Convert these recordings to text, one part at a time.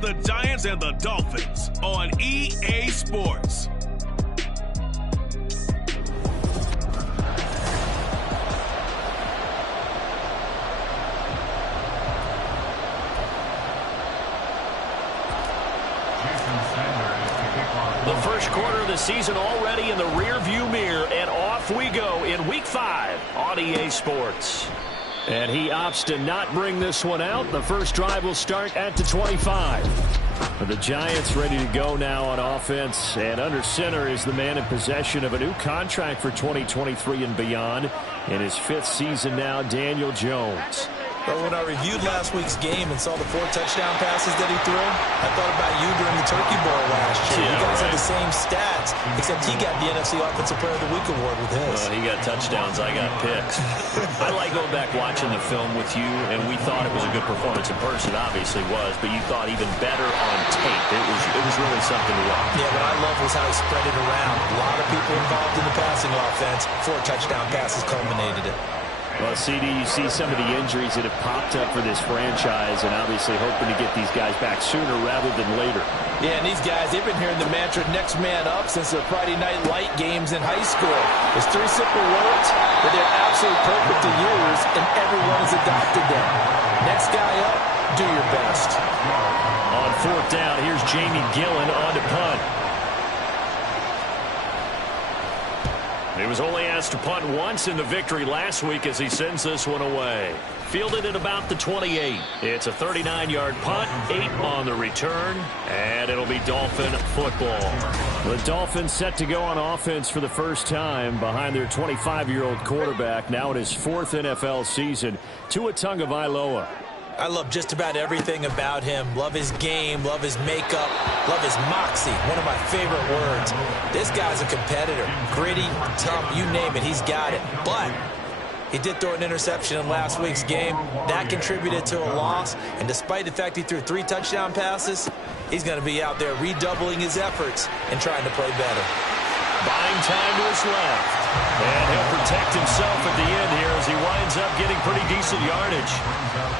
the Giants and the Dolphins on EA Sports. The first quarter of the season already in the rearview mirror, and off we go in Week 5 on EA Sports. And he opts to not bring this one out. The first drive will start at the 25. The Giants ready to go now on offense, and under center is the man in possession of a new contract for 2023 and beyond. In his 5th season now, Daniel Jones. But when I reviewed last week's game and saw the 4 touchdown passes that he threw, I thought about you during the Turkey Bowl last year. You guys had the same stats, except he got the NFC Offensive Player of the Week award with his. He got touchdowns. I got picks. I like going back watching the film with you, and we thought it was a good performance in person. Obviously was, but you thought even better on tape. It was really something to watch. Yeah, what I love was how he spread it around. A lot of people involved in the passing offense. 4 touchdown passes culminated it. Well, CD, you see some of the injuries that have popped up for this franchise, and obviously hoping to get these guys back sooner rather than later. Yeah, and these guys, they've been hearing the mantra next man up since their Friday night light games in high school. It's 3 simple words, but they're absolutely perfect to use, and everyone has adopted them. Next guy up, do your best. On 4th down, here's Jamie Gillen on to punt. He was only asked to punt once in the victory last week as he sends this one away. Fielded at about the 28. It's a 39-yard punt, 8 on the return, and it'll be Dolphin football. The Dolphins set to go on offense for the first time behind their 25-year-old quarterback, now in his 4th NFL season, Tua Tagovailoa. I love just about everything about him. Love his game, love his makeup, love his moxie. One of my favorite words. This guy's a competitor. Gritty, tough, you name it, he's got it. But he did throw an interception in last week's game. That contributed to a loss. And despite the fact he threw 3 touchdown passes, he's going to be out there redoubling his efforts and trying to play better. Buying time to his left. And he'll protect himself at the end here as he winds up getting pretty decent yardage.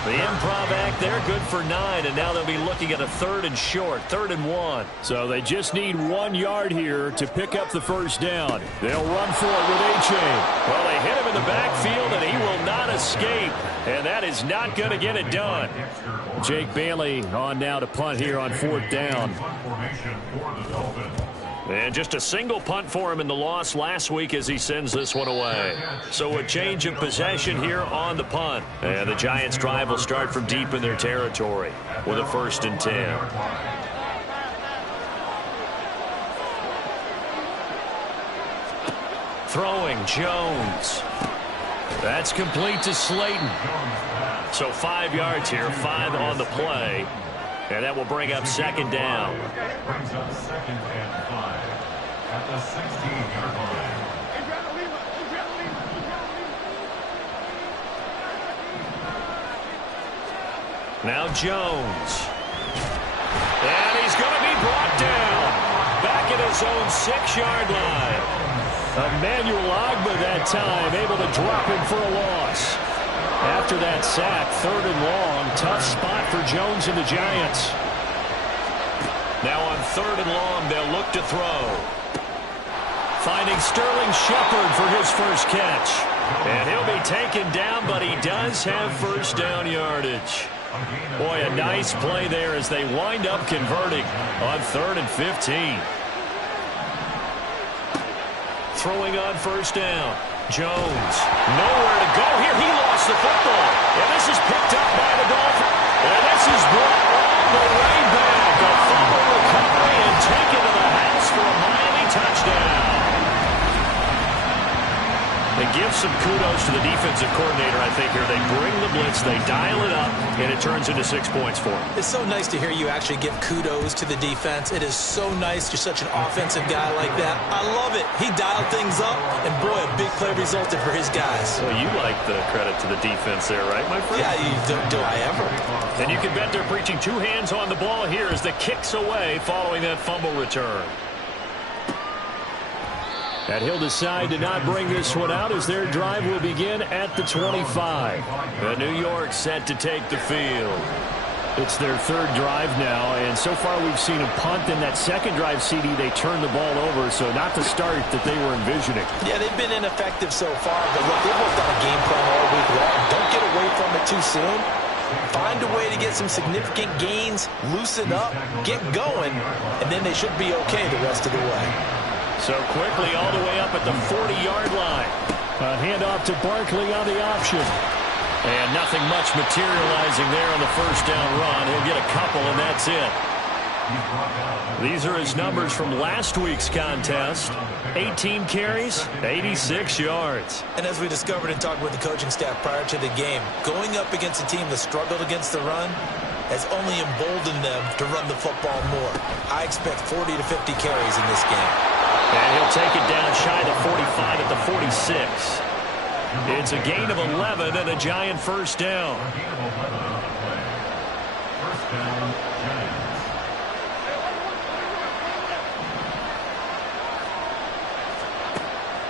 The improv act there, good for 9, and now they'll be looking at a 3rd and short, 3rd and 1. So they just need 1 yard here to pick up the first down. They'll run for it with A-Chain. Well, they hit him in the backfield, and he will not escape, and that is not going to get it done. Jake Bailey on now to punt here on 4th down. And just a single punt for him in the loss last week as he sends this one away. So a change of possession here on the punt. And the Giants drive will start from deep in their territory with a 1st and 10. Throwing Jones. That's complete to Slayton. So 5 yards here, 5 on the play. And that will bring up 2nd down. Brings up 2nd and 5 at the 16-yard line. Now Jones. And he's going to be brought down. Back at his own 6-yard line. Emmanuel Ogbah that time able to drop him for a loss. After that sack, 3rd and long, tough spot for Jones and the Giants. Now on 3rd and long, they'll look to throw. Finding Sterling Shepard for his first catch. And he'll be taken down, but he does have 1st down yardage. Boy, a nice play there as they wind up converting on 3rd and 15. Throwing on 1st down. Jones, nowhere to go here. He lost the football. And this is picked up by the Dolphins. And this is brought all the way back. A fumble recovery and taken to the house for a Miami touchdown. They give some kudos to the defensive coordinator, I think, here. They bring the blitz, they dial it up, and it turns into 6 points for them. It's so nice to hear you actually give kudos to the defense. It is so nice. You're such an offensive guy like that. I love it. He dialed things up, and boy, a big play resulted for his guys. Well, you like the credit to the defense there, right, my friend? Yeah, do I ever? And you can bet they're preaching 2 hands on the ball here as the kick's away following that fumble return. And he'll decide to not bring this one out as their drive will begin at the 25. And New York set to take the field. It's their third drive now, and so far we've seen a punt. In that second drive, CD, they turned the ball over, so not the start that they were envisioning. Yeah, they've been ineffective so far, but look, they've worked on a game plan all week long. Don't get away from it too soon. Find a way to get some significant gains, loosen up, get going, and then they should be okay the rest of the way. So quickly all the way up at the 40-yard line. A handoff to Barkley on the option. And nothing much materializing there on the first down run. He'll get a couple, and that's it. These are his numbers from last week's contest. 18 carries, 86 yards. And as we discovered in talking with the coaching staff prior to the game, going up against a team that struggled against the run has only emboldened them to run the football more. I expect 40 to 50 carries in this game. And he'll take it down shy of the 45 at the 46. It's a gain of 11 and a Giant first down.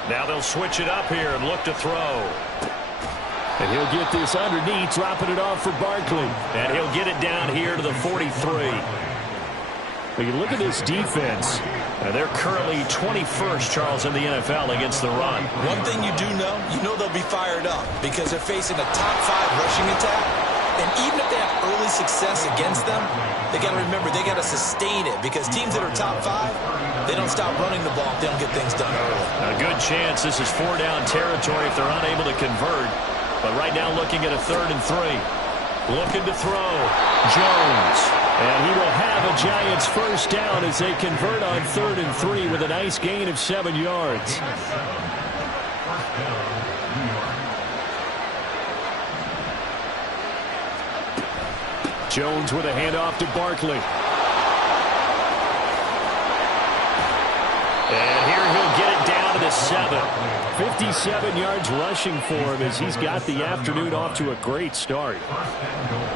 Now they'll switch it up here and look to throw. And he'll get this underneath, dropping it off for Barkley. And he'll get it down here to the 43. But you look at this defense. They're currently 21st, Charles, in the NFL against the run. One thing you do know, they'll be fired up because they're facing a top 5 rushing attack. And even if they have early success against them, they got to remember they got to sustain it because teams that are top 5, they don't stop running the ball if they don't get things done early. A good chance this is 4-down territory if they're unable to convert. But right now looking at a 3rd and 3. Looking to throw. Jones. And he will have a Giants first down as they convert on 3rd and 3 with a nice gain of 7 yards. Jones with a handoff to Barkley. And here he'll get it down to the 7. 57 yards rushing for him as he's got the afternoon off to a great start.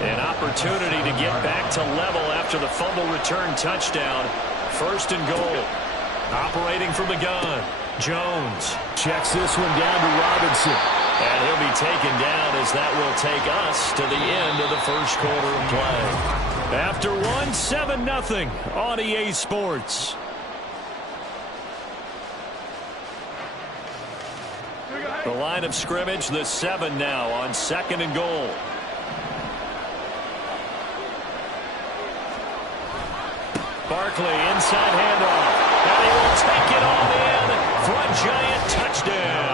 An opportunity to get back to level after the fumble return touchdown. 1st and goal. Operating from the gun. Jones checks this one down to Robinson. And he'll be taken down as that will take us to the end of the first quarter of play. After 7-0 on EA Sports. The line of scrimmage, the 7 now on 2nd and goal. Barkley inside handoff. And he will take it on in for a Giant touchdown.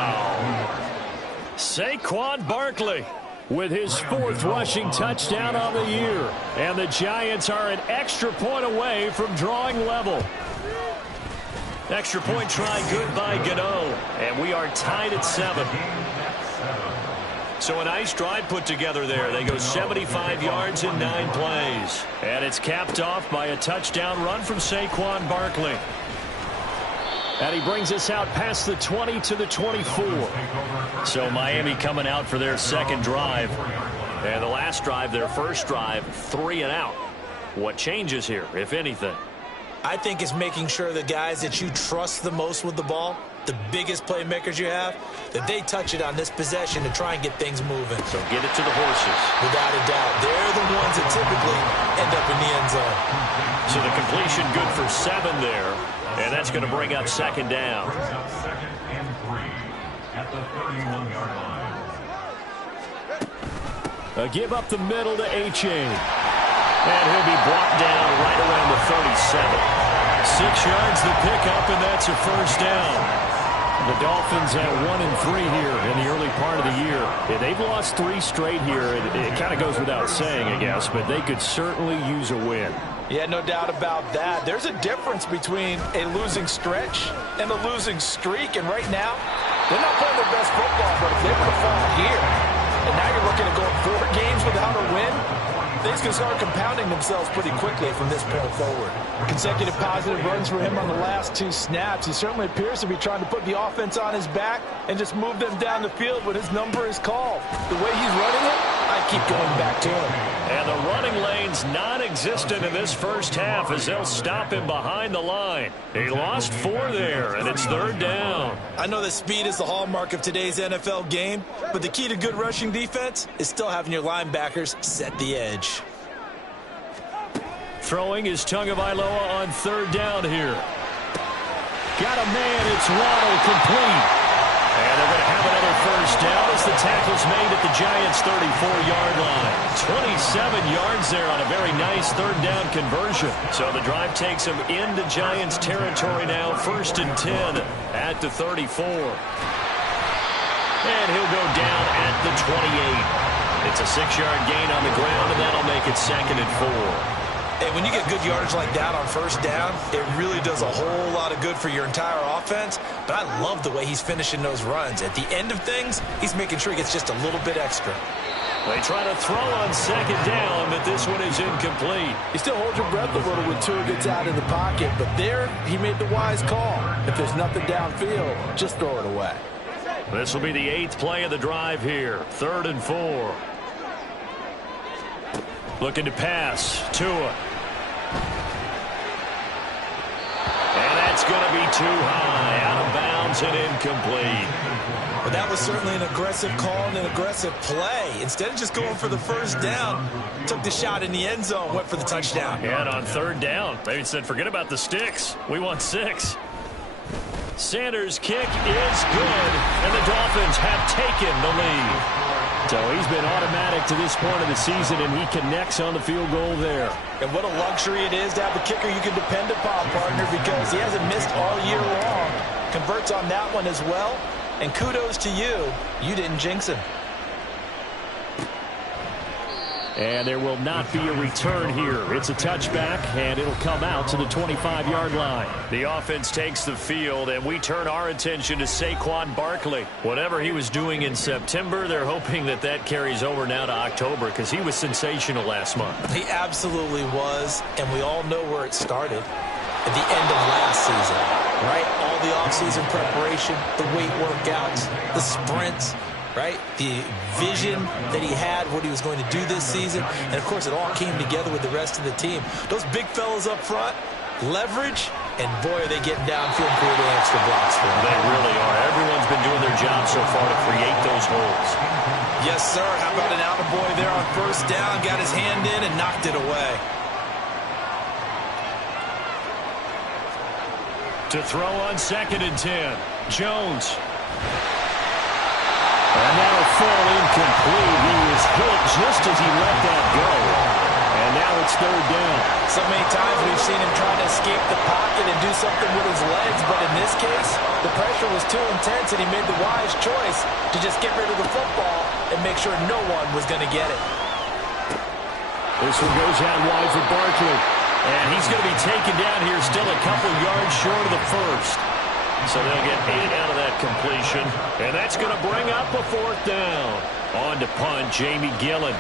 Saquon Barkley with his 4th rushing touchdown on the year. And the Giants are an extra point away from drawing level. Extra point try good by Gano. And we are tied at 7. So a nice drive put together there. They go 75 yards in 9 plays. And it's capped off by a touchdown run from Saquon Barkley. And he brings us out past the 20 to the 24. So Miami coming out for their 2nd drive. And the last drive, their 1st drive, 3 and out. What changes here, if anything? I think it's making sure the guys that you trust the most with the ball, the biggest playmakers you have, that they touch it on this possession to try and get things moving. So get it to the horses. Without a doubt. They're the ones that typically end up in the end zone. So the completion good for 7 there. And that's going to bring up 2nd down. 2nd and 3 at the 31-yard line. A give up the middle to H.A. And he'll be brought down right around the 37. 6 yards the pickup, and that's a first down. The Dolphins at 1-3 here in the early part of the year. Yeah, they've lost 3 straight here. It kind of goes without saying, I guess, but they could certainly use a win. Yeah, no doubt about that. There's a difference between a losing stretch and a losing streak, and right now, they're not playing their best football, but if they were to fall here, and now you're looking at going 4 games without a win, things can start compounding themselves pretty quickly from this point forward. Consecutive positive runs for him on the last 2 snaps. He certainly appears to be trying to put the offense on his back and just move them down the field when his number is called. The way he's running it, I keep going back to him. And the running lane's non-existent in this first half as they'll stop him behind the line. He lost 4 there, and it's 3rd down. I know that speed is the hallmark of today's NFL game, but the key to good rushing defense is still having your linebackers set the edge. Throwing is Tagovailoa on third down here. Got a man. It's Waddle, complete. And they're going to have another first down as the tackle's made at the Giants' 34-yard line. 27 yards there on a very nice third down conversion. So the drive takes them into Giants territory now. 1st and 10 at the 34. And he'll go down at the 28. It's a 6-yard gain on the ground, and that'll make it 2nd and 4. And when you get good yardage like that on first down, it really does a whole lot of good for your entire offense. But I love the way he's finishing those runs. At the end of things, he's making sure he gets just a little bit extra. They try to throw on 2nd down, but this one is incomplete. You still hold your breath a little when Tua gets out in the pocket, but there he made the wise call. If there's nothing downfield, just throw it away. This will be the 8th play of the drive here. 3rd and 4. Looking to pass. Tua. And that's going to be too high. Out of bounds and incomplete. But that was certainly an aggressive call and an aggressive play. Instead of just going for the first down, took the shot in the end zone, went for the touchdown. Yeah, and on 3rd down, they said, forget about the sticks. We want 6. Sanders' kick is good, and the Dolphins have taken the lead. So he's been automatic to this point of the season, and he connects on the field goal there. And what a luxury it is to have a kicker you can depend upon, partner, because he hasn't missed all year long. Converts on that one as well. And kudos to you. You didn't jinx him. And there will not be a return here. It's a touchback, and it'll come out to the 25-yard line. The offense takes the field, and we turn our attention to Saquon Barkley. Whatever he was doing in September, they're hoping that that carries over now to October because he was sensational last month. He absolutely was, and we all know where it started. At the end of last season, right? All the offseason preparation, the weight workouts, the sprints, right? The vision that he had, what he was going to do this season. And, of course, it all came together with the rest of the team. Those big fellas up front, leverage, and, boy, are they getting downfield and creating extra blocks for him. They really are. Everyone's been doing their job so far to create those holes. Yes, sir. How about an attaboy there on first down? Got his hand in and knocked it away. To throw on 2nd and 10. Jones. And that'll fall incomplete. He was hit just as he let that go. And now it's 3rd down. So many times we've seen him trying to escape the pocket and do something with his legs, but in this case, the pressure was too intense and he made the wise choice to just get rid of the football and make sure no one was going to get it. This one goes out wide for Barkley. And he's going to be taken down here still a couple yards short of the first. So they'll get 8 out of that completion. And that's going to bring up a 4th down. On to punt, Jamie Gillen.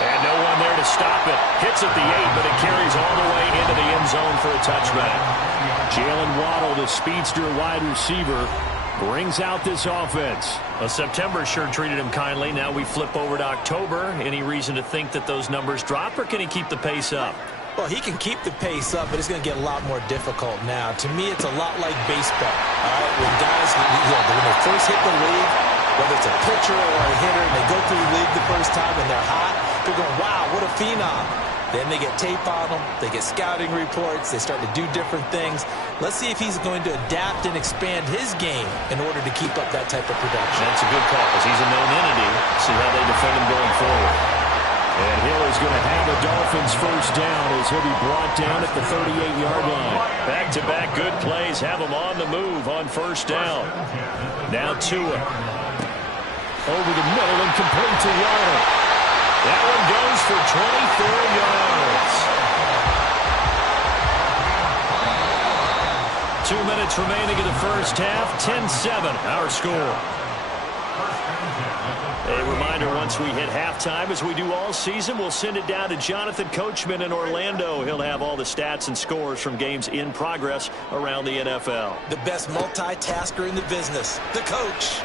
And no one there to stop it. Hits at the 8, but it carries all the way into the end zone for a touchback. Jalen Waddle, the speedster wide receiver, brings out this offense. Well, September sure treated him kindly. Now we flip over to October. Any reason to think that those numbers drop, or can he keep the pace up? Well, he can keep the pace up, but it's going to get a lot more difficult now. To me, it's a lot like baseball. All right, when guys, when they first hit the league, whether it's a pitcher or a hitter, and they go through the league the first time and they're hot, they're going, wow, what a phenom. Then they get tape on them, they get scouting reports, they start to do different things. Let's see if he's going to adapt and expand his game in order to keep up that type of production. That's a good call because he's a known entity. See how they defend him going forward. And Hill is going to have the Dolphins first down as he'll be brought down at the 38-yard line. Back-to-back good plays have him on the move on first down. Now Tua. Over the middle and complete to Waddle. That one goes for 24 yards. 2 minutes remaining in the first half. 10-7, our score. A reminder, once we hit halftime, as we do all season, we'll send it down to Jonathan Coachman in Orlando. He'll have all the stats and scores from games in progress around the NFL. The best multitasker in the business, the coach.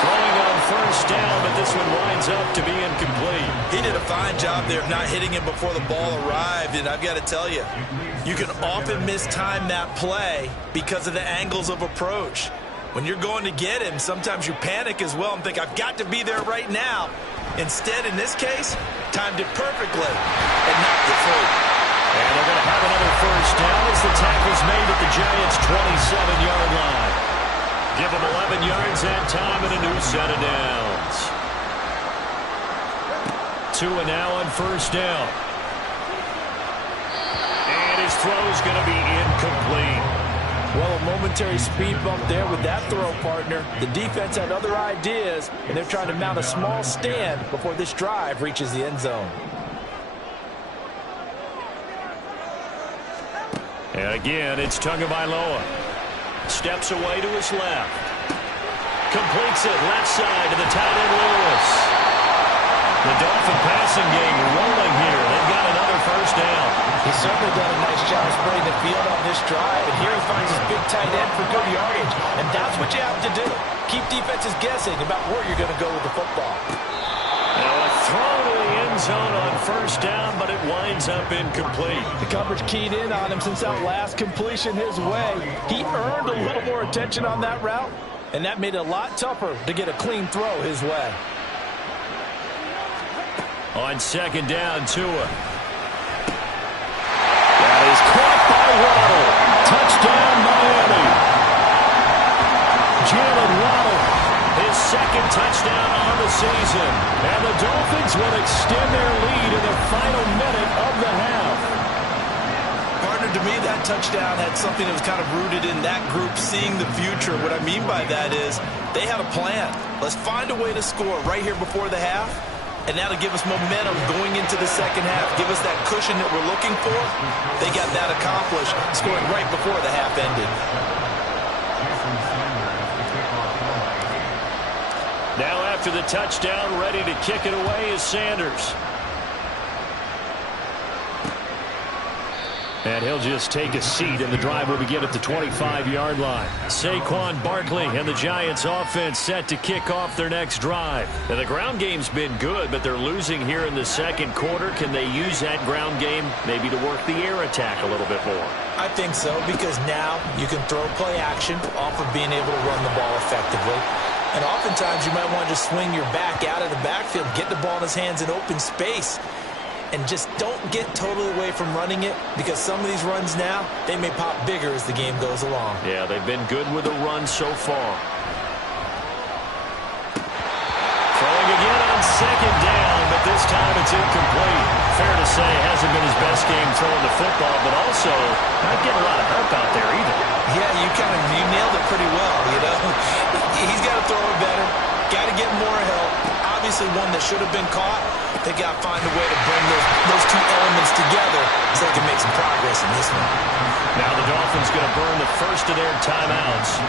Throwing on first down, but this one winds up to be incomplete. He did a fine job there of not hitting him before the ball arrived, and I've got to tell you, you can often mistime that play because of the angles of approach. When you're going to get him, sometimes you panic as well and think, I've got to be there right now. Instead, in this case, timed it perfectly and knocked it free. And they're going to have another first down as the tackle's made at the Giants' 27-yard line. Give them 11 yards that time and a new set of downs. 2 and now on first down. And his throw's going to be incomplete. Well, a momentary speed bump there with that throw, partner. The defense had other ideas, and they're trying to mount a small stand before this drive reaches the end zone. And again, it's Tagovailoa. Steps away to his left. Completes it left side to the tight end Lewis. The Dolphin passing game rolling here. They've got another first down. He's certainly done a nice job spreading the field on this drive, and here he finds his big tight end for good yardage. And that's what you have to do. Keep defenses guessing about where you're going to go with the football. Now a throw to the end zone on first down, but it winds up incomplete. The coverage keyed in on him since that last completion his way. He earned a little more attention on that route, and that made it a lot tougher to get a clean throw his way. On second down, Tua. That is caught by Waddle. Touchdown, Miami. Jalen Waddle, his second touchdown on the season. And the Dolphins will extend their lead in the final minute of the half. Partner, to me, that touchdown had something that was kind of rooted in that group seeing the future. What I mean by that is they had a plan. Let's find a way to score right here before the half. And that'll give us momentum going into the second half. Give us that cushion that we're looking for. They got that accomplished, scoring right before the half ended. Now after the touchdown, ready to kick it away is Sanders. And he'll just take a seat, and the drive will begin at the 25-yard line. Saquon Barkley and the Giants offense set to kick off their next drive. Now, the ground game's been good, but they're losing here in the second quarter. Can they use that ground game maybe to work the air attack a little bit more? I think so, because now you can throw play action off of being able to run the ball effectively. And oftentimes you might want to just swing your back out of the backfield, get the ball in his hands in open space. And just don't get totally away from running it, because some of these runs now, they may pop bigger as the game goes along. Yeah, they've been good with the run so far. Throwing again on second down, but this time it's incomplete. Fair to say, hasn't been his best game throwing the football, but also not getting a lot of help out there either. Yeah, you nailed it pretty well, you know. He's got to throw it better, got to get more help. Obviously one that should have been caught. They got to find a way to bring those two elements together so they can make some progress in this one. Now the Dolphins going to burn the first of their timeouts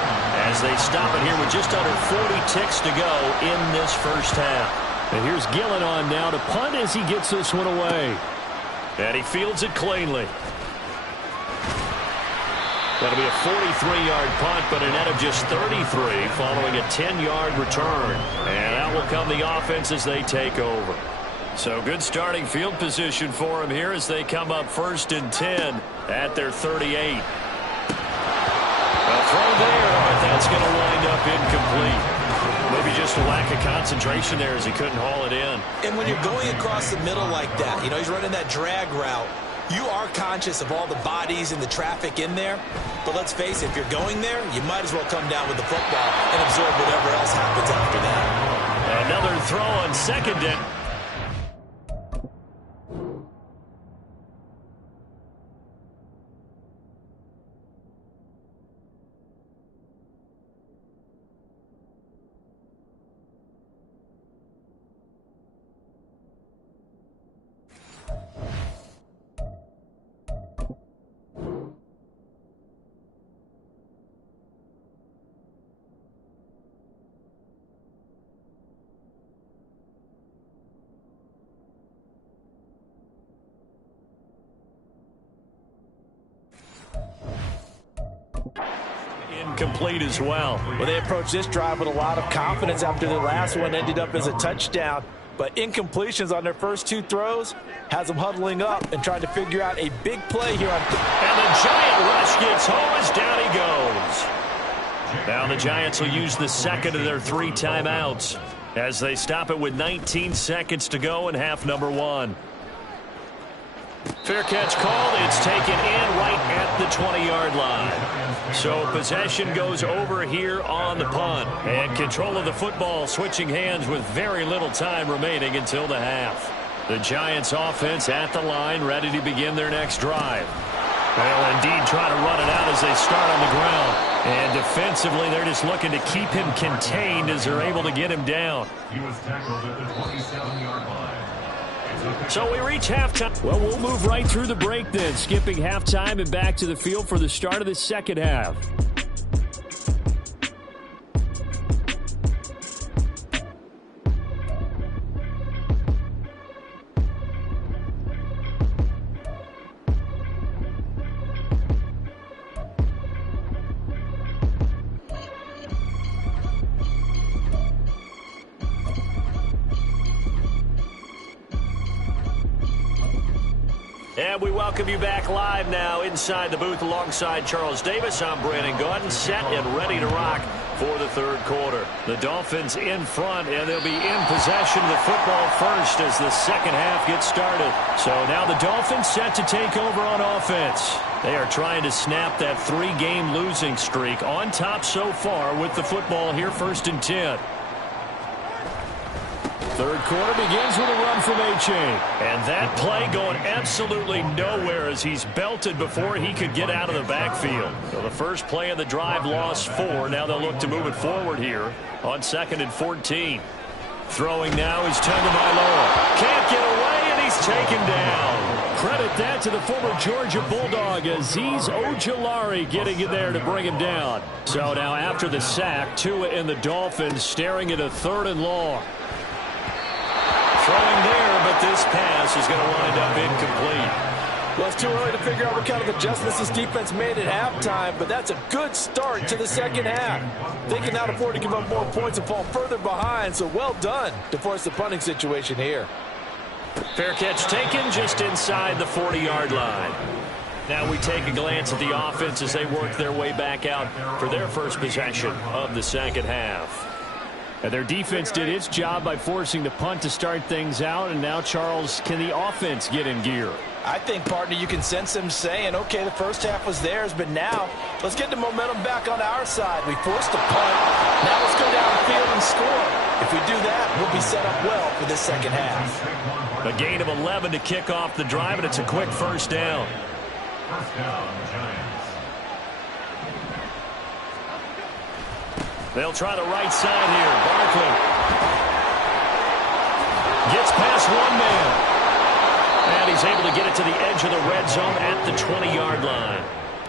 as they stop it here with just under 40 ticks to go in this first half. And here's Gillen on now to punt as he gets this one away. And he fields it cleanly. That'll be a 43-yard punt, but a net of just 33 following a 10-yard return. And out will come the offense as they take over. So good starting field position for them here as they come up 1st and 10 at their 38. A throw there, but that's going to wind up incomplete. Maybe just a lack of concentration there as he couldn't haul it in. And when you're going across the middle like that, you know, he's running that drag route, you are conscious of all the bodies and the traffic in there. But let's face it, if you're going there, you might as well come down with the football and absorb whatever else happens after that. Another throw on second down. Incomplete as well. Well, they approached this drive with a lot of confidence after the last one ended up as a touchdown. But incompletions on their first two throws has them huddling up and trying to figure out a big play here on. And the giant rush gets home as down he goes. Now the Giants will use the second of their 3 timeouts as they stop it with 19 seconds to go in half number 1. Fair catch called. It's taken in right at the 20-yard line. So possession goes over here on the punt. And control of the football switching hands with very little time remaining until the half. The Giants offense at the line, ready to begin their next drive. They'll indeed try to run it out as they start on the ground. And defensively, they're just looking to keep him contained as they're able to get him down. He was tackled at the 27-yard line. So we reach halftime. Well, we'll move right through the break then, skipping halftime and back to the field for the start of the second half. And we welcome you back live now inside the booth alongside Charles Davis. I'm Brandon Gaudin, set and ready to rock for the third quarter. The Dolphins in front, and they'll be in possession of the football first as the second half gets started. So now the Dolphins set to take over on offense. They are trying to snap that 3-game losing streak on top so far with the football here, 1st and 10. Third quarter begins with a run from A-Chain. And that play going absolutely nowhere as he's belted before he could get out of the backfield. So the first play of the drive lost 4. Now they'll look to move it forward here on 2nd and 14. Throwing now is Tagovailoa. Can't get away, and he's taken down. Credit that to the former Georgia Bulldog, Azeez Ojulari getting in there to bring him down. So now after the sack, Tua and the Dolphins staring at a 3rd and long. Throwing there, but this pass is going to wind up incomplete. Well, it's too early to figure out what kind of adjustments this defense made at halftime, but that's a good start to the second half. They can now afford to give up more points and fall further behind, so well done to force the punting situation here. Fair catch taken just inside the 40-yard line. Now we take a glance at the offense as they work their way back out for their first possession of the second half. And their defense did its job by forcing the punt to start things out. And now, Charles, can the offense get in gear? I think, partner, you can sense them saying, okay, the first half was theirs, but now let's get the momentum back on our side. We forced a punt. Now let's go downfield and score. If we do that, we'll be set up well for this second half. A gain of 11 to kick off the drive, and it's a quick first down. First down, Giants. They'll try the right side here. Barkley gets past one man. And he's able to get it to the edge of the red zone at the 20-yard line.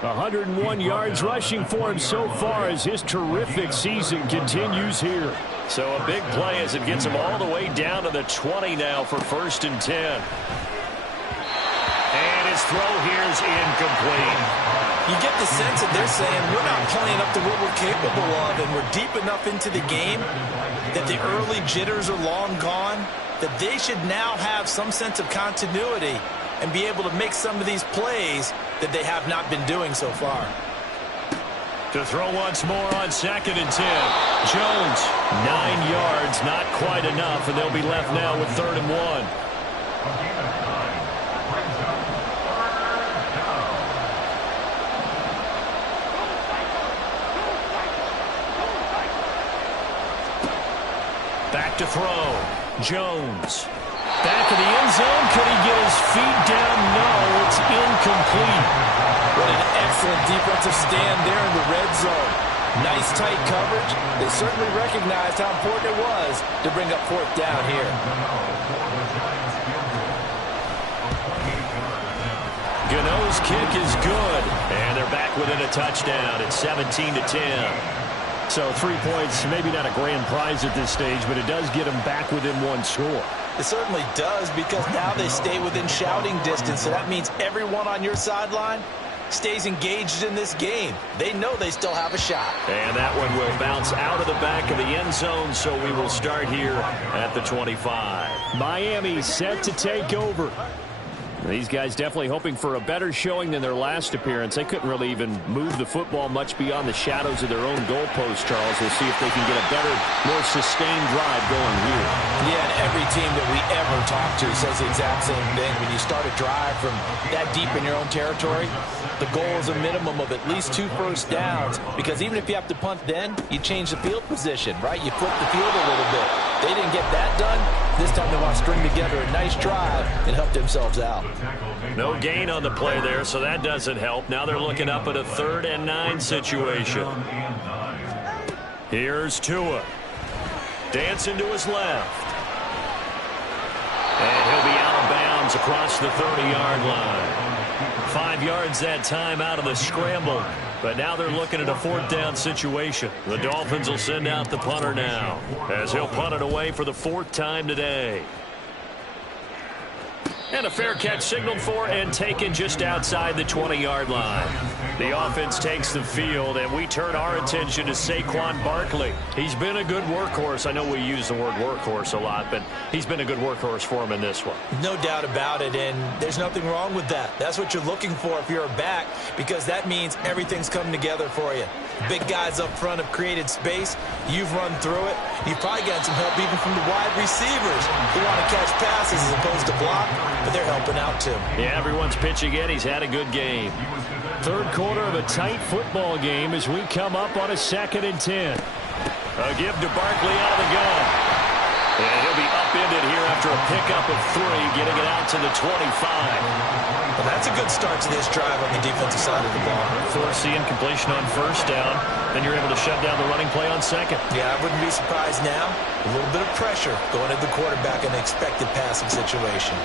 101 yards rushing for him so far as his terrific season continues here. So a big play as it gets him all the way down to the 20 now for 1st and 10. And his throw here is incomplete. You get the sense that they're saying we're not playing up to what we're capable of, and we're deep enough into the game that the early jitters are long gone, that they should now have some sense of continuity and be able to make some of these plays that they have not been doing so far. To throw once more on 2nd and 10. Jones, 9 yards, not quite enough, and they'll be left now with 3rd and 1. Back to throw. Jones. Back in the end zone. Could he get his feet down? No, it's incomplete. What an excellent defensive stand there in the red zone. Nice tight coverage. They certainly recognized how important it was to bring up 4th down here. Gano's kick is good. And they're back within a touchdown. It's 17-10. So 3 points, maybe not a grand prize at this stage, but it does get them back within 1 score. It certainly does, because now they stay within shouting distance, so that means everyone on your sideline stays engaged in this game. They know they still have a shot. And that one will bounce out of the back of the end zone, so we will start here at the 25. Miami set to take over. These guys definitely hoping for a better showing than their last appearance. They couldn't really even move the football much beyond the shadows of their own goalpost, Charles. We'll see if they can get a better, more sustained drive going here. Yeah, and every team that we ever talk to says the exact same thing. When you start a drive from that deep in your own territory, the goal is a minimum of at least 2 first downs, because even if you have to punt then, you change the field position, right? You flip the field a little bit. They didn't get that done. This time they want to string together a nice drive and help themselves out. No gain on the play there, so that doesn't help. Now they're looking up at a 3rd and 9 situation. Here's Tua. Dancing to his left. And he'll be out of bounds across the 30-yard line. 5 yards that time out of the scramble. But now they're looking at a 4th down situation. The Dolphins will send out the punter now, as he'll punt it away for the 4th time today. And a fair catch signaled for and taken just outside the 20-yard line. The offense takes the field, and we turn our attention to Saquon Barkley. He's been a good workhorse. I know we use the word workhorse a lot, but he's been a good workhorse for him in this one. No doubt about it, and there's nothing wrong with that. That's what you're looking for if you're a back, because that means everything's coming together for you. Big guys up front have created space. You've run through it. You've probably gotten some help even from the wide receivers who want to catch passes as opposed to block, but they're helping out too. Yeah, everyone's pitching in. He's had a good game. 3rd quarter of a tight football game as we come up on a 2nd and 10. A give to Barkley out of the gun. And he'll be upended here after a pickup of 3, getting it out to the 25. Well, that's a good start to this drive on the defensive side of the ball. Force the incompletion on 1st down. Then you're able to shut down the running play on 2nd. Yeah, I wouldn't be surprised now. A little bit of pressure going at the quarterback in an expected passing situation.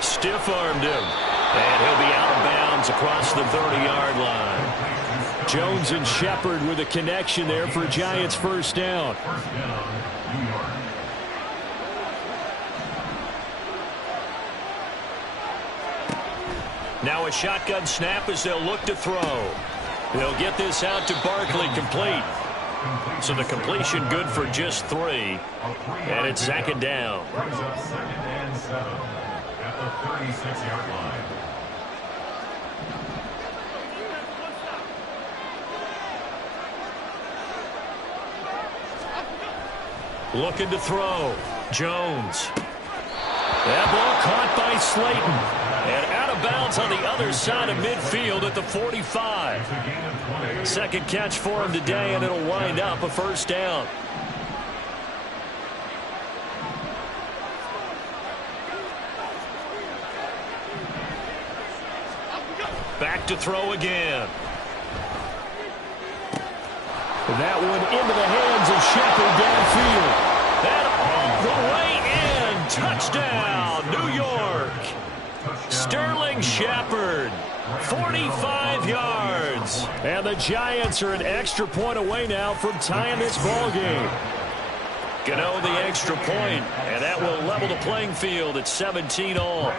Stiff-armed him. And he'll be out of bounds across the 30-yard line. Jones and Shepard with a connection there for Giants 1st down. Now a shotgun snap as they'll look to throw. They'll get this out to Barkley, complete. So the completion good for just 3. And it's 2nd down. Brings up 2nd and 7 at the 36-yard line. Looking to throw. Jones. That ball caught by Slayton. And out of bounds on the other side of midfield at the 45. 2nd catch for him today, and it'll wind up a 1st down. Back to throw again. That one into the hands of Shepard downfield. And all the way in. Touchdown, New York. Sterling Shepard, 45 yards. And the Giants are an extra point away now from tying this ball game. Gano the extra point, and that will level the playing field at 17-all.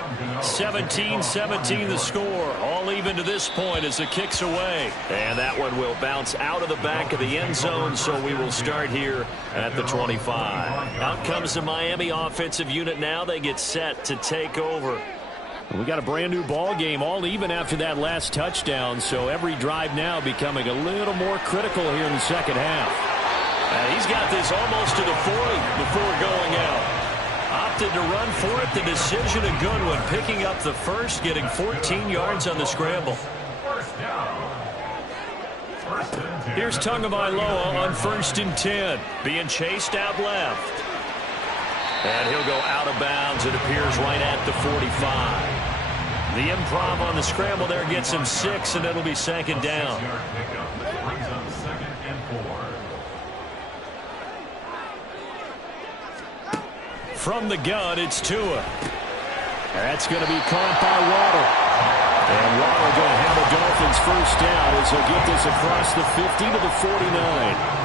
17-17 the score, all even to this point as the kick's away. And that one will bounce out of the back of the end zone, so we will start here at the 25. Out comes the Miami offensive unit now. They get set to take over. We got a brand new ball game, all even after that last touchdown, so every drive now becoming a little more critical here in the 2nd half. He's got this almost to the 40 before going out. Opted to run for it. The decision a good one, picking up the 1st, getting 14 yards on the scramble. Here's Tagovailoa on 1st and 10, being chased out left. And he'll go out of bounds. It appears right at the 45. The improv on the scramble there gets him 6, and it'll be 2nd down. From the gun, it's Tua. That's going to be caught by Waddle. And Waddle going to have the Dolphins 1st down as he'll get this across the 50 to the 49.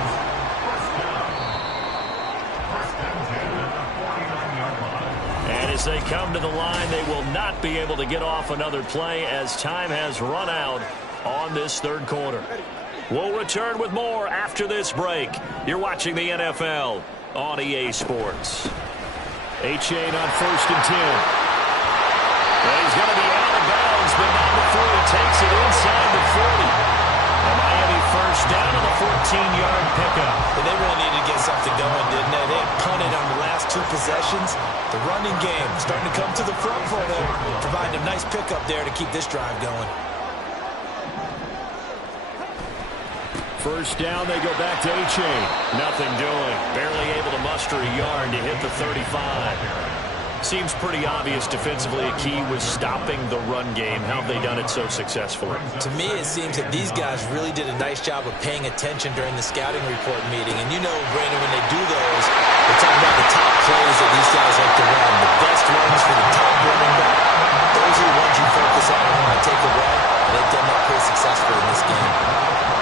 As they come to the line, they will not be able to get off another play as time has run out on this 3rd quarter. We'll return with more after this break. You're watching the NFL on EA Sports. Achane on 1st and 10. And he's going to be out of bounds, but not before he takes it inside the 40. And Miami first down on the 14-yard pickup. And they really needed to get something going, didn't they? They punted on the last 2 possessions. The running game starting to come to the front for them, providing a nice pickup there to keep this drive going. First down, they go back to Achane. Nothing doing. Barely able to muster a yard to hit the 35. Seems pretty obvious defensively a key was stopping the run game. How have they done it so successfully? To me, it seems that these guys really did a nice job of paying attention during the scouting report meeting. And you know, Brandon, when they do those, they're talking about the top plays that these guys like to run. The best runs for the top running back. Those are the ones you focus on and want to take away. And they've done that pretty successfully in this game.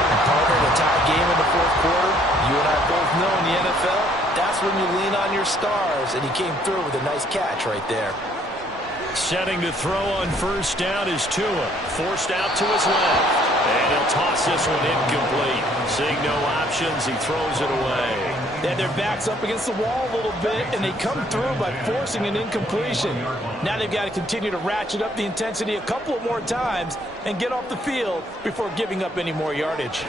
And partner, in a tie game in the 4th quarter, you and I both know in the NFL, that's when you lean on your stars, and he came through with a nice catch right there. Setting to throw on first down is Tua. Forced out to his left. And he'll toss this one incomplete. Seeing no options, he throws it away. They had their backs up against the wall a little bit, and they come through by forcing an incompletion. Now they've got to continue to ratchet up the intensity a couple of more times and get off the field before giving up any more yardage.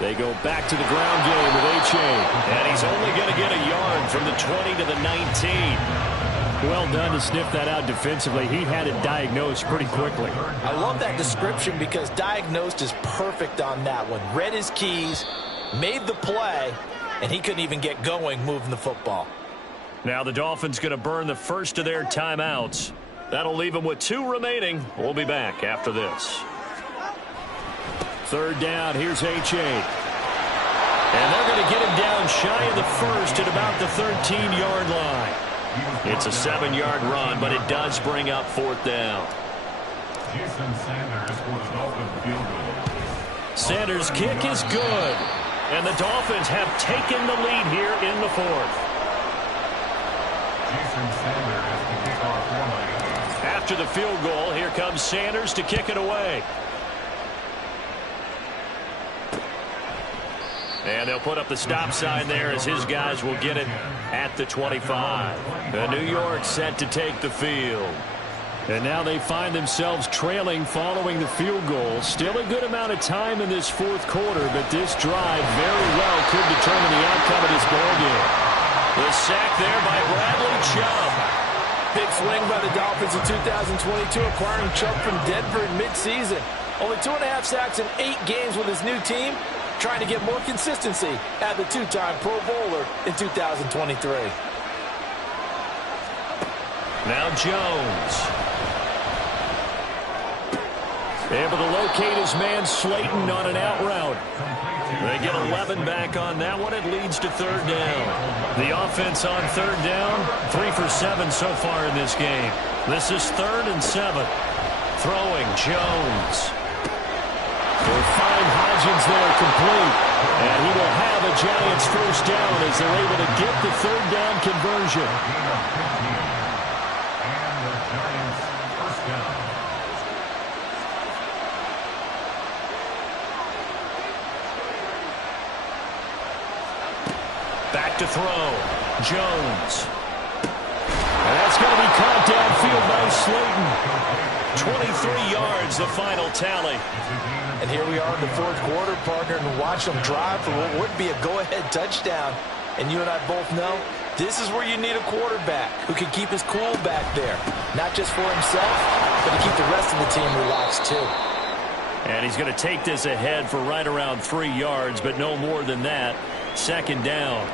They go back to the ground game with Achane. And he's only going to get a yard from the 20 to the 19. Well done to sniff that out defensively. He had it diagnosed pretty quickly. I love that description because diagnosed is perfect on that one. Read his keys, made the play, and he couldn't even get going moving the football. Now the Dolphins going to burn the first of their timeouts. That'll leave them with 2 remaining. We'll be back after this. 3rd down, here's Achane. And they're going to get him down shy of the first at about the 13-yard line. It's a 7-yard run, but it does bring up 4th down. Jason Sanders for the Dolphins field goal. Sanders' kick is good. And the Dolphins have taken the lead here in the 4th. Jason Sanders to kick off for Miami. After the field goal, here comes Sanders to kick it away. And they'll put up the stop sign there as his guys will get it at the 25. The New York set to take the field. And now they find themselves trailing following the field goal. Still a good amount of time in this 4th quarter, but this drive very well could determine the outcome of this ballgame. The sack there by Bradley Chubb. Big swing by the Dolphins in 2022, acquiring Chubb from Denver in midseason. Only 2.5 sacks in 8 games with his new team, trying to get more consistency at the 2-time Pro Bowler in 2023. Now Jones. Able to locate his man Slayton on an out route. They get 11 back on that one. It leads to 3rd down. The offense on 3rd down, 3 for 7 so far in this game. This is 3rd and 7. Throwing Jones. They'll find Hodgins there complete. And he will have a Giants first down as they're able to get the 3rd down conversion. And the Giants first down. Back to throw. Jones. And that's going to be caught downfield by Slayton. 23 yards, the final tally. And here we are in the 4th quarter, partner, and watch them drive for what would be a go-ahead touchdown. And you and I both know this is where you need a quarterback who can keep his cool back there. Not just for himself, but to keep the rest of the team relaxed too. And he's going to take this ahead for right around 3 yards, but no more than that. 2nd down.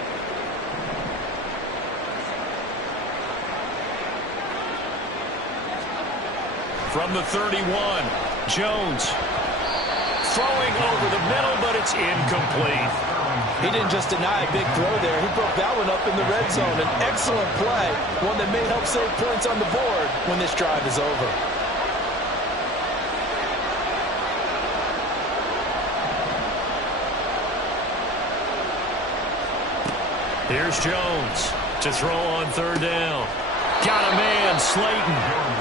From the 31, Jones throwing over the middle, but it's incomplete. He didn't just deny a big throw there. He broke that one up in the red zone. An excellent play, one that may help save points on the board when this drive is over. Here's Jones to throw on 3rd down. Got a man, Slayton.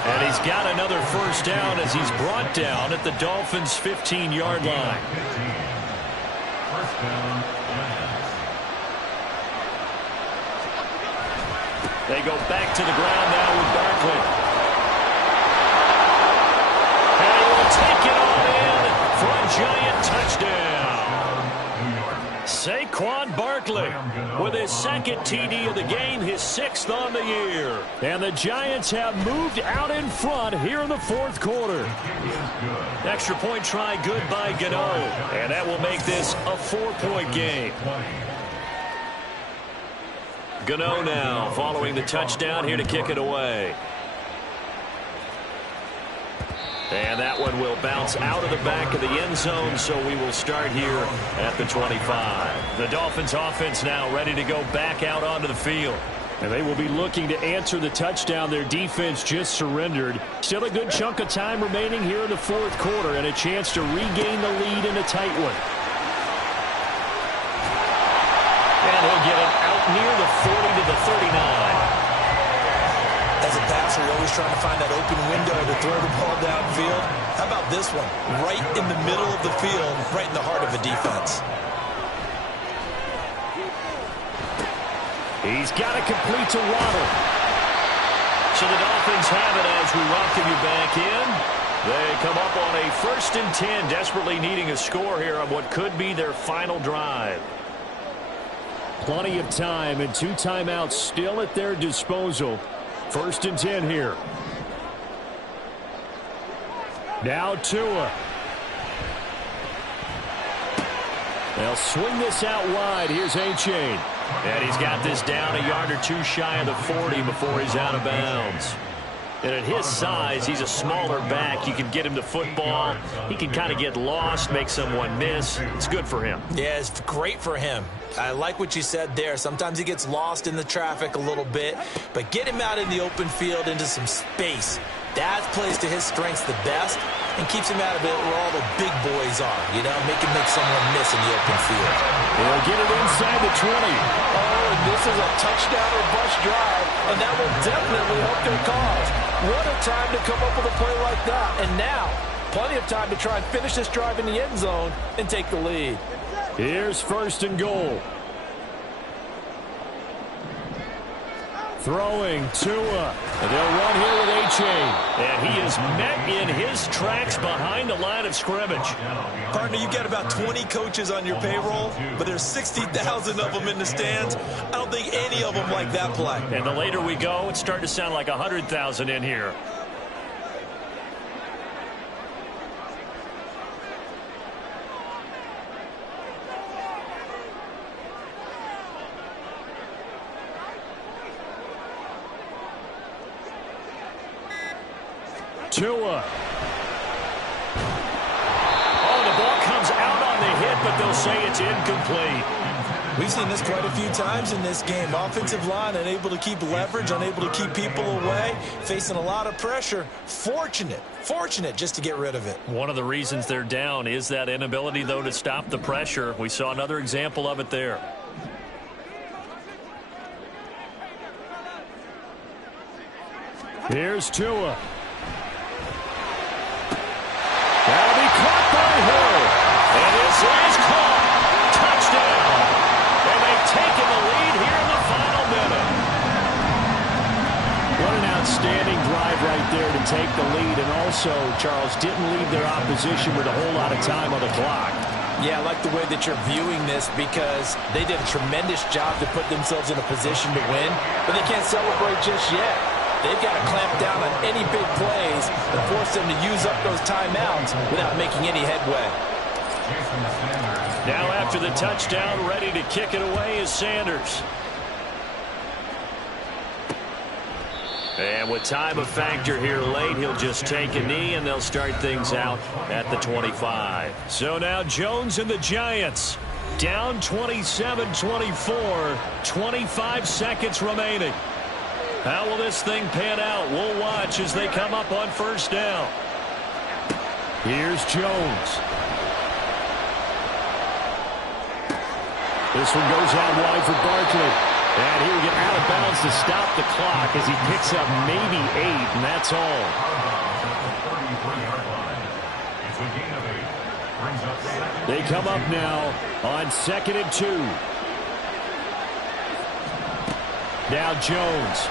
And he's got another first down as he's brought down at the Dolphins' 15-yard line. First down, Giants. They go back to the ground now with Barkley. And he will take it all in for a Giant touchdown. Saquon Barkley with his second TD of the game, his 6th on the year. And the Giants have moved out in front here in the 4th quarter. Extra point try good by Gano. And that will make this a 4-point game. Gano now following the touchdown here to kick it away. And that one will bounce out of the back of the end zone, so we will start here at the 25. The Dolphins offense now ready to go back out onto the field. And they will be looking to answer the touchdown their defense just surrendered. Still a good chunk of time remaining here in the 4th quarter and a chance to regain the lead in a tight one. And he'll get it out near the 40 to the 39. As a passer, you're always trying to find that open window to throw the ball downfield. How about this one? Right in the middle of the field, right in the heart of a defense. He's got it complete to Waddle. So the Dolphins have it as we welcome you back in. They come up on a 1st and 10, desperately needing a score here on what could be their final drive. Plenty of time and 2 timeouts still at their disposal. 1st and 10 here. Now Tua. They'll swing this out wide. Here's A-Chain. And he's got this down a yard or 2 shy of the 40 before he's out of bounds. And at his size, he's a smaller back. You can get him to football. He can kind of get lost, make someone miss. It's good for him. Yeah, it's great for him. I like what you said there. Sometimes he gets lost in the traffic a little bit, but get him out in the open field into some space. That plays to his strengths the best and keeps him out of it where all the big boys are, you know, make someone miss in the open field. He'll get it inside the 20. Oh, and this is a touchdown or bust drive, and that will definitely help their cause. What a time to come up with a play like that. And now, plenty of time to try and finish this drive in the end zone and take the lead. Here's 1st and goal. Throwing Tua. And they'll run here with A-Chain. And he is met in his tracks behind the line of scrimmage. Partner, you got about 20 coaches on your payroll, but there's 60,000 of them in the stands. I don't think any of them like that play. And the later we go, it's starting to sound like 100,000 in here. Tua. Oh, the ball comes out on the hit, but they'll say it's incomplete. We've seen this quite a few times in this game. Offensive line unable to keep leverage, unable to keep people away, facing a lot of pressure. Fortunate just to get rid of it. One of the reasons they're down is that inability, though, to stop the pressure. We saw another example of it there. Here's Tua. That'll be caught by Hill. And this is caught. Touchdown. And they've taken the lead here in the final minute. What an outstanding drive right there to take the lead. And also, Charles, didn't leave their opposition with a whole lot of time on the clock. Yeah, I like the way that you're viewing this because they did a tremendous job to put themselves in a position to win, but they can't celebrate just yet. They've got to clamp down on any big plays and force them to use up those timeouts without making any headway. Now after the touchdown, ready to kick it away is Sanders. And with time of factor here late, he'll just take a knee and they'll start things out at the 25. So now Jones and the Giants down 27-24, 25 seconds remaining. How will this thing pan out? We'll watch as they come up on 1st down. Here's Jones. This one goes out wide for Barkley. And he will get out of bounds to stop the clock as he picks up maybe 8, and that's all. They come up now on 2nd and 2. Now Jones.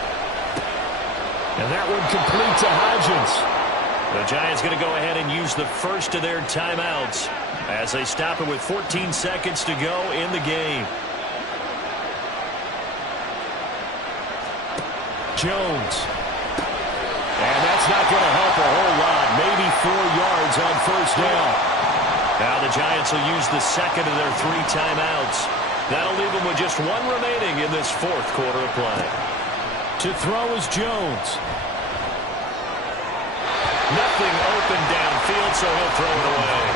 And that one complete to Hodgins. The Giants going to go ahead and use the first of their timeouts as they stop it with 14 seconds to go in the game. Jones. And that's not going to help a whole lot. Maybe 4 yards on first down. Now the Giants will use the second of their 3 timeouts. That'll leave them with just 1 remaining in this 4th quarter of play. To throw is Jones. Nothing open downfield, so he'll throw it away.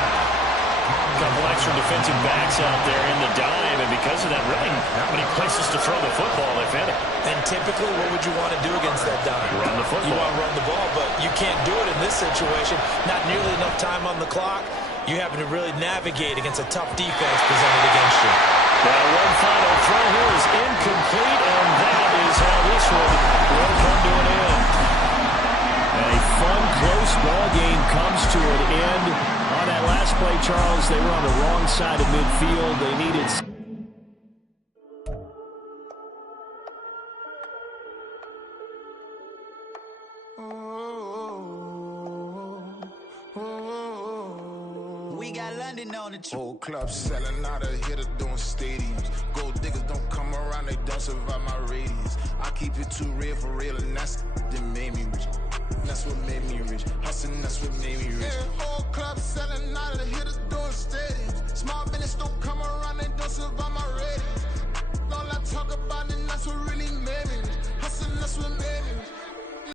A couple extra defensive backs out there in the dime, and because of that, really not many places to throw the football, if any. And typically, what would you want to do against that dime? Run the football. You want to run the ball, but you can't do it in this situation. Not nearly enough time on the clock. You having to really navigate against a tough defense presented against you. Well, one final throw here is incomplete, and that is how this one will come to an end. A fun, close ball game comes to an end. On that last play, Charles, they were on the wrong side of midfield. They needed... We got London on the whole club selling out of hitter doing stadiums. Gold diggers don't come around, they don't survive my radius. I keep it too real for real, and that's that made me rich. That's what made me rich. Hustling, that's what made me rich. Yeah, whole club selling out of hitters doing stadiums.